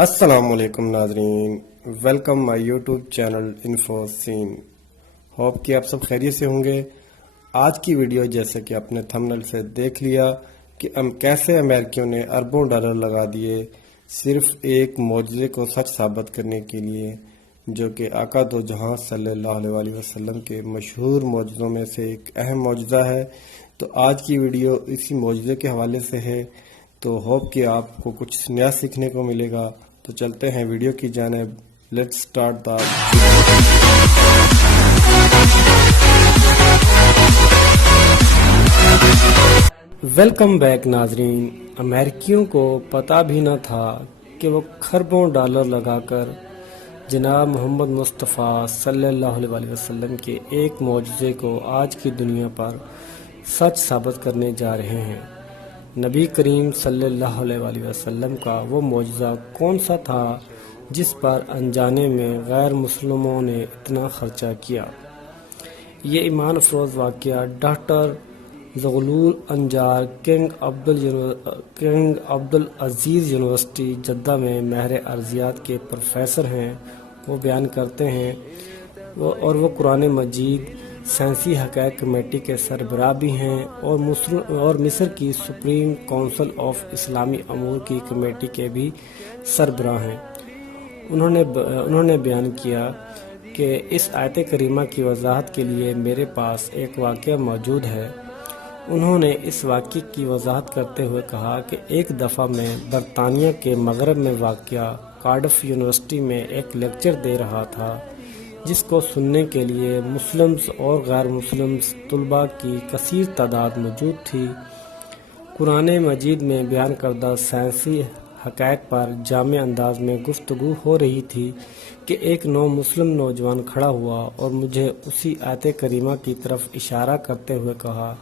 السلام علیکم ناظرین، welcome my YouTube channel info scene. Hope کہ آپ سب خیریت سے ہوں گے۔ آج کی ویڈیو جیسے کہ آپ نے تھمبنیل سے دیکھ لیا کہ کیسے امریکیوں نے اربوں ڈالر لگا دیے صرف ایک معجزے کو سچ ثابت کرنے کے لیے، جو کہ آقا دو جہاں صلی اللہ علیہ وسلم کے مشہور معجزوں میں سے ایک اہم معجزہ ہے۔ تو آج کی ویڈیو اسی معجزے کے حوالے سے ہے، تو ہوپ کہ آپ کو کچھ نیا سیکھنے کو ملے گا۔ تو چلتے ہیں ویڈیو کی جانب۔ Let's start the welcome back ناظرین۔ امریکیوں کو پتہ بھی نہ تھا کہ وہ کھربوں ڈالر لگا کر جناب محمد مصطفیٰ صلی اللہ علیہ وسلم کے ایک معجزے کو آج کی دنیا پر سچ ثابت کرنے جا رہے ہیں۔ نبی کریم صلی اللہ علیہ وسلم کا وہ معجزہ کون سا تھا جس پر انجانے میں غیر مسلموں نے اتنا خرچہ کیا؟ یہ ایمان افروز واقعہ doctor Zaghloul Naggar King Abdulaziz University Jeddah میں ماہر ارضیات کے پروفیسر ہیں، وہ بیان کرتے ہیں، اور وہ قرآن مجید سائنسی حقائق کمیٹی کے سربراہ بھی ہیں اور مصر کی سپریم کونسل آف اسلامی امور کی کمیٹی کے بھی سربراہ ہیں۔ انہوں نے بیان کیا کہ اس آیت کریمہ کی وضاحت کے لیے میرے پاس ایک واقعہ موجود ہے۔ انہوں نے اس واقعے کی وضاحت کرتے ہوئے کہا کہ ایک دفعہ میں برطانیہ کے مغرب میں واقع کارڈف یونیورسٹی میں ایک لیکچر دے رہا تھا، جس کو سننے کے لیے مسلمز اور غیر مسلمز طلباء کی کثیر تعداد موجود تھی۔ قرآن مجید میں بیان کردہ سائنسی حقائق پر جامع انداز میں گفتگو ہو رہی تھی کہ ایک نو مسلم نوجوان کھڑا ہوا اور مجھے اسی آیت کریمہ کی طرف اشارہ کرتے ہوئے کہا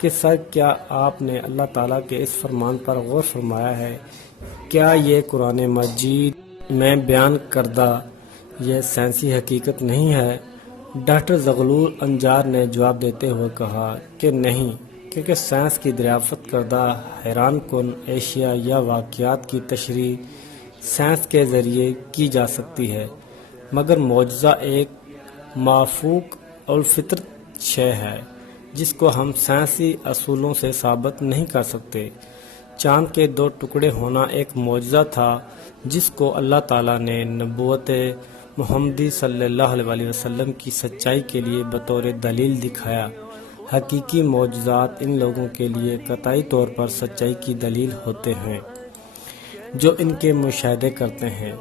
کہ سر، کیا آپ نے اللہ تعالیٰ کے اس فرمان پر غور فرمایا ہے؟ کیا یہ قرآن مجید میں بیان کردہ یہ سائنسی حقیقت نہیں ہے؟ ڈاکٹر زغلول انجار نے جواب دیتے ہوئے کہا کہ نہیں، کیونکہ سائنس کی دریافت کردہ حیران کن اشیاء یا واقعات کی تشریح سائنس کے ذریعے کی جا سکتی ہے، مگر معجزہ ایک مافوق الفطرت شے ہے جس کو ہم سائنسی اصولوں سے ثابت نہیں کر سکتے۔ چاند کے دو ٹکڑے ہونا ایک معجزہ تھا جس کو اللہ تعالیٰ نے نبوت محمدی صلی اللہ علیہ وسلم کی سچائی کے لیے بطور دلیل دکھایا۔ حقیقی معجزات ان لوگوں کے لیے قطعی طور پر سچائی کی دلیل ہوتے ہیں جو ان کے مشاہدے کرتے ہیں۔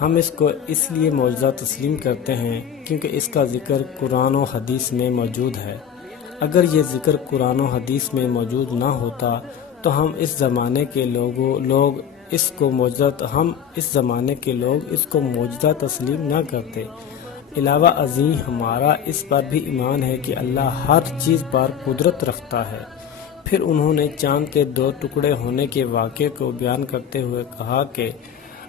ہم اس کو اس لیے معجزہ تسلیم کرتے ہیں کیونکہ اس کا ذکر قرآن و حدیث میں موجود ہے۔ اگر یہ ذکر قرآن و حدیث میں موجود نہ ہوتا تو ہم اس زمانے کے لوگ اس کو معجزہ تسلیم نہ کرتے۔ علاوہ ازیں ہمارا اس پر بھی ایمان ہے کہ اللہ ہر چیز پر قدرت رکھتا ہے۔ پھر انہوں نے چاند کے دو ٹکڑے ہونے کے واقعے کو بیان کرتے ہوئے کہا کہ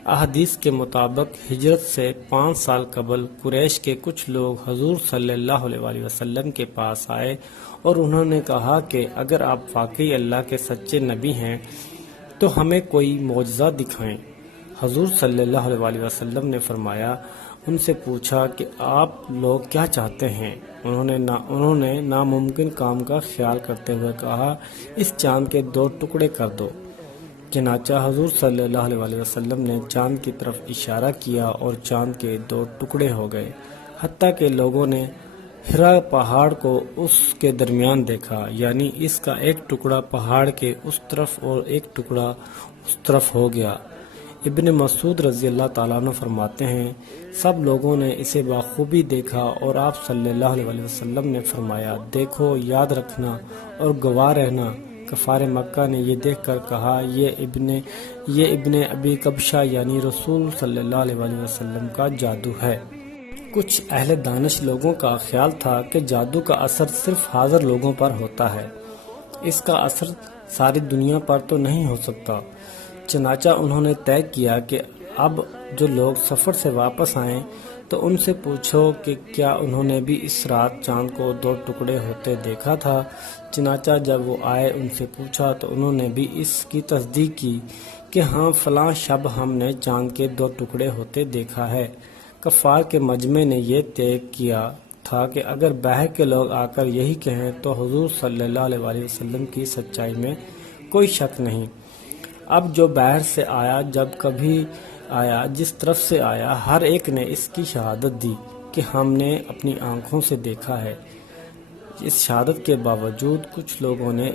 احادیث کے مطابق ہجرت سے 5 سال قبل قریش کے کچھ لوگ حضور صلی اللہ علیہ وسلم کے پاس آئے اور انہوں نے کہا کہ اگر آپ واقعی اللہ کے سچے نبی ہیں تو ہمیں کوئی معجزہ دکھائیں۔ حضور صلی اللہ علیہ وسلم نے فرمایا، ان سے پوچھا کہ آپ لوگ کیا چاہتے ہیں؟ انہوں نے ناممکن کام کا خیال کرتے ہوئے کہا، اس چاند کے 2 ٹکڑے کر دو۔ چنانچہ حضور صلی اللہ علیہ وسلم نے چاند کی طرف اشارہ کیا اور چاند کے 2 ٹکڑے ہو گئے، حتیٰ کہ لوگوں نے ہرا پہاڑ کو اس کے درمیان دیکھا، یعنی اس کا ایک ٹکڑا پہاڑ کے اس طرف اور ایک ٹکڑا اس طرف ہو گیا۔ ابن مسعود رضی اللہ تعالیٰ عنہ فرماتے ہیں، سب لوگوں نے اسے بخوبی دیکھا اور آپ صلی اللہ علیہ وسلم نے فرمایا، دیکھو، یاد رکھنا اور گواہ رہنا۔ کفار مکہ نے یہ دیکھ کر کہا، یہ ابن ابی کبشہ یعنی رسول صلی اللہ علیہ وسلم کا جادو ہے۔ کچھ اہل دانش لوگوں کا خیال تھا کہ جادو کا اثر صرف حاضر لوگوں پر ہوتا ہے، اس کا اثر ساری دنیا پر تو نہیں ہو سکتا۔ چنانچہ انہوں نے طے کیا کہ اب جو لوگ سفر سے واپس آئیں تو ان سے پوچھو کہ کیا انہوں نے بھی اس رات چاند کو 2 ٹکڑے ہوتے دیکھا تھا؟ چنانچہ جب وہ آئے ان سے پوچھا تو انہوں نے بھی اس کی تصدیق کی کہ کہ ہاں فلاں شب ہم نے چاند کے 2 ٹکڑے ہوتے دیکھا ہے۔ کفار کے مجمع نے یہ طے کیا تھا کہ اگر باہر کے لوگ آ کر یہی کہیں تو حضور صلی اللہ علیہ وسلم کی سچائی میں کوئی شک نہیں۔ اب جو باہر سے آیا، جب کبھی آیا، جس طرف سے آیا، ہر ایک نے اس کی شہادت دی کہ ہم نے اپنی آنکھوں سے دیکھا ہے۔ اس شہادت کے باوجود کچھ لوگوں نے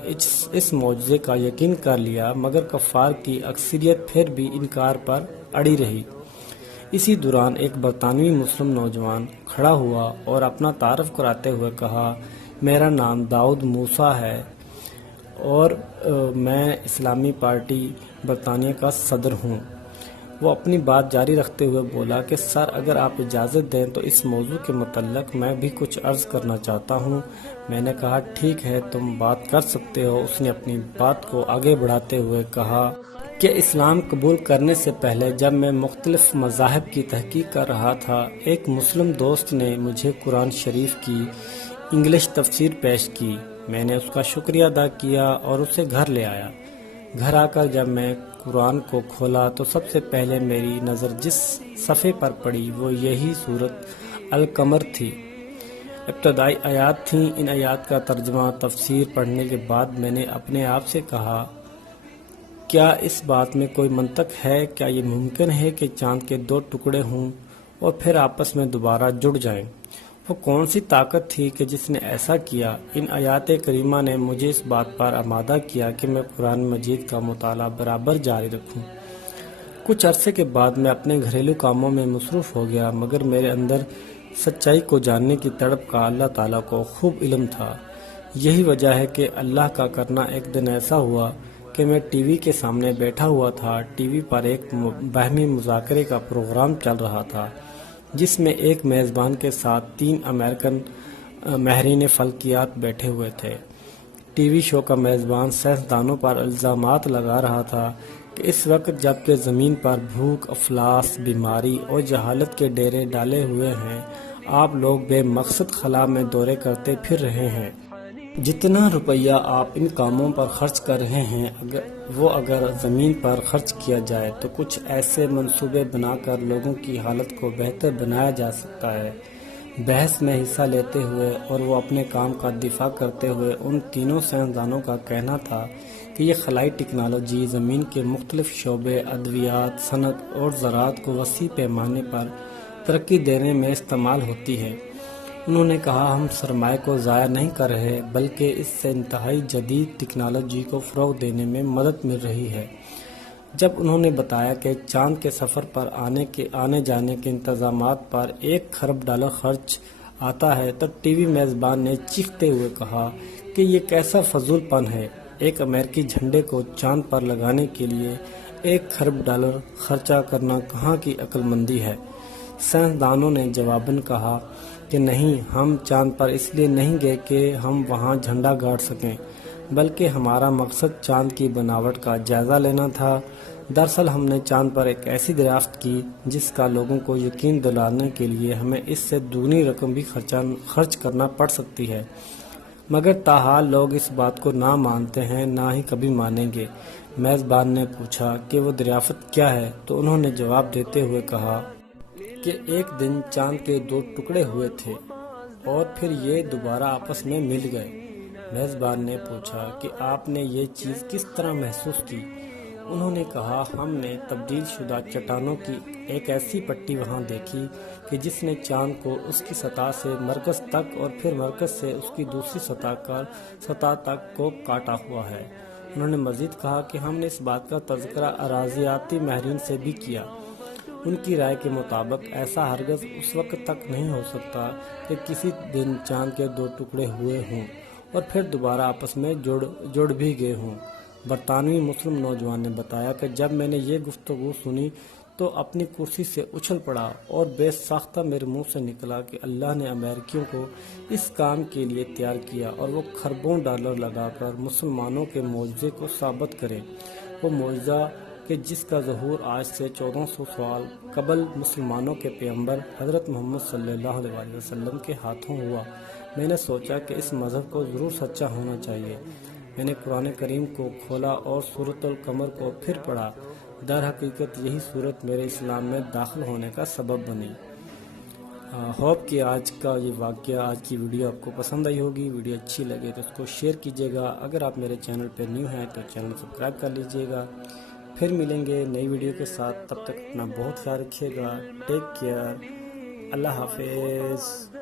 اس معجزے کا یقین کر لیا، مگر کفار کی اکثریت پھر بھی انکار پر اڑی رہی۔ اسی دوران ایک برطانوی مسلم نوجوان کھڑا ہوا اور اپنا تعارف کراتے ہوئے کہا، میرا نام داؤد موسیٰ ہے اور میں اسلامی پارٹی برطانیہ کا صدر ہوں۔ وہ اپنی بات جاری رکھتے ہوئے بولا کہ سر، اگر آپ اجازت دیں تو اس موضوع کے متعلق میں بھی کچھ عرض کرنا چاہتا ہوں۔ میں نے کہا، ٹھیک ہے، تم بات کر سکتے ہو۔ اس نے اپنی بات کو آگے بڑھاتے ہوئے کہا کہ اسلام قبول کرنے سے پہلے جب میں مختلف مذاہب کی تحقیق کر رہا تھا، ایک مسلم دوست نے مجھے قرآن شریف کی انگلش تفسیر پیش کی۔ میں نے اس کا شکریہ ادا کیا اور اسے گھر لے آیا۔ گھر آ کر جب میں قرآن کو کھولا تو سب سے پہلے میری نظر جس صفحے پر پڑی وہ یہی سورۃ القمر تھی۔ ابتدائی آیات تھیں۔ ان آیات کا ترجمہ تفسیر پڑھنے کے بعد میں نے اپنے آپ سے کہا، کیا اس بات میں کوئی منطق ہے؟ کیا یہ ممکن ہے کہ چاند کے 2 ٹکڑے ہوں اور پھر آپس میں دوبارہ جڑ جائیں؟ وہ کون سی طاقت تھی کہ جس نے ایسا کیا؟ ان آیات کریمہ نے مجھے اس بات پر آمادہ کیا کہ میں قرآن مجید کا مطالعہ برابر جاری رکھوں۔ کچھ عرصے کے بعد میں اپنے گھریلو کاموں میں مصروف ہو گیا، مگر میرے اندر سچائی کو جاننے کی تڑپ کا اللہ تعالیٰ کو خوب علم تھا۔ یہی وجہ ہے کہ اللہ کا کرنا ایک دن ایسا ہوا کہ میں ٹی وی کے سامنے بیٹھا ہوا تھا۔ ٹی وی پر ایک باہمی مذاکرے کا پروگرام چل رہا تھا جس میں ایک میزبان کے ساتھ 3 امریکن ماہرین فلکیات بیٹھے ہوئے تھے۔ ٹی وی شو کا میزبان سائنسدانوں پر الزامات لگا رہا تھا کہ اس وقت جبکہ زمین پر بھوک، افلاس، بیماری اور جہالت کے ڈیرے ڈالے ہوئے ہیں، آپ لوگ بے مقصد خلا میں دورے کرتے پھر رہے ہیں۔ جتنا روپیہ آپ ان کاموں پر خرچ کر رہے ہیں، اگر زمین پر خرچ کیا جائے تو کچھ ایسے منصوبے بنا کر لوگوں کی حالت کو بہتر بنایا جا سکتا ہے۔ بحث میں حصہ لیتے ہوئے اور وہ اپنے کام کا دفاع کرتے ہوئے ان تینوں سائنسدانوں کا کہنا تھا کہ یہ خلائی ٹیکنالوجی زمین کے مختلف شعبے، ادویات، صنعت اور زراعت کو وسیع پیمانے پر ترقی دینے میں استعمال ہوتی ہے۔ انہوں نے کہا، ہم سرمایہ کو ضائع نہیں کر رہے بلکہ اس سے انتہائی جدید ٹیکنالوجی کو فروغ دینے میں مدد مل رہی ہے۔ جب انہوں نے بتایا کہ چاند کے سفر پر آنے جانے کے انتظامات پر $1 کھرب خرچ آتا ہے تو ٹی وی میزبان نے چیختے ہوئے کہا کہ یہ کیسا فضول پن ہے، ایک امریکی جھنڈے کو چاند پر لگانے کے لیے $1 کھرب خرچہ کرنا کہاں کی عقل مندی ہے؟ سائنسدانوں نے جواباً کہا کہ نہیں، ہم چاند پر اس لیے نہیں گئے کہ ہم وہاں جھنڈا گاڑ سکیں، بلکہ ہمارا مقصد چاند کی بناوٹ کا جائزہ لینا تھا۔ دراصل ہم نے چاند پر ایک ایسی دریافت کی جس کا لوگوں کو یقین دلانے کے لیے ہمیں اس سے دگنی رقم بھی خرچ کرنا پڑ سکتی ہے، مگر تاحال لوگ اس بات کو نہ مانتے ہیں، نہ ہی کبھی مانیں گے۔ میزبان نے پوچھا کہ وہ دریافت کیا ہے تو انہوں نے جواب دیتے ہوئے کہا کہ ایک دن چاند کے 2 ٹکڑے ہوئے تھے اور پھر یہ دوبارہ آپس میں مل گئے۔ میزبان نے پوچھا کہ آپ نے یہ چیز کس طرح محسوس کی؟ انہوں نے کہا، ہم نے تبدیل شدہ چٹانوں کی ایک ایسی پٹی وہاں دیکھی کہ جس نے چاند کو اس کی سطح سے مرکز تک اور پھر مرکز سے اس کی دوسری سطح تک کو کاٹا ہوا ہے۔ انہوں نے مزید کہا کہ ہم نے اس بات کا تذکرہ ارضیاتی ماہرین سے بھی کیا۔ ان کی رائے کے مطابق ایسا ہرگز اس وقت تک نہیں ہو سکتا کہ کسی دن چاند کے 2 ٹکڑے ہوئے ہوں اور پھر دوبارہ آپس میں جڑ بھی گئے ہوں۔ برطانوی مسلم نوجوان نے بتایا کہ جب میں نے یہ گفتگو سنی تو اپنی کرسی سے اچھل پڑا اور بے ساختہ میرے منہ سے نکلا کہ اللہ نے امریکیوں کو اس کام کے لیے تیار کیا اور وہ کھربوں ڈالر لگا کر مسلمانوں کے معجزے کو ثابت کرے۔ وہ معجزہ کہ جس کا ظہور آج سے 1400 سال قبل مسلمانوں کے پیغمبر حضرت محمد صلی اللہ علیہ وسلم کے ہاتھوں ہوا۔ میں نے سوچا کہ اس مذہب کو ضرور سچا ہونا چاہیے۔ میں نے قرآن کریم کو کھولا اور سورۃ القمر کو پھر پڑھا۔ در حقیقت یہی صورت میرے اسلام میں داخل ہونے کا سبب بنی۔ ہوپ کہ آج کا یہ واقعہ، آج کی ویڈیو آپ کو پسند آئی ہوگی۔ ویڈیو اچھی لگے تو اس کو شیئر کیجیے گا۔ اگر آپ میرے چینل پہ نیو ہیں تو چینل سبسکرائب کر لیجیے گا۔ پھر ملیں گے نئی ویڈیو کے ساتھ، تب تک اپنا بہت خیال رکھیے گا۔ ٹیک کیئر، اللہ حافظ۔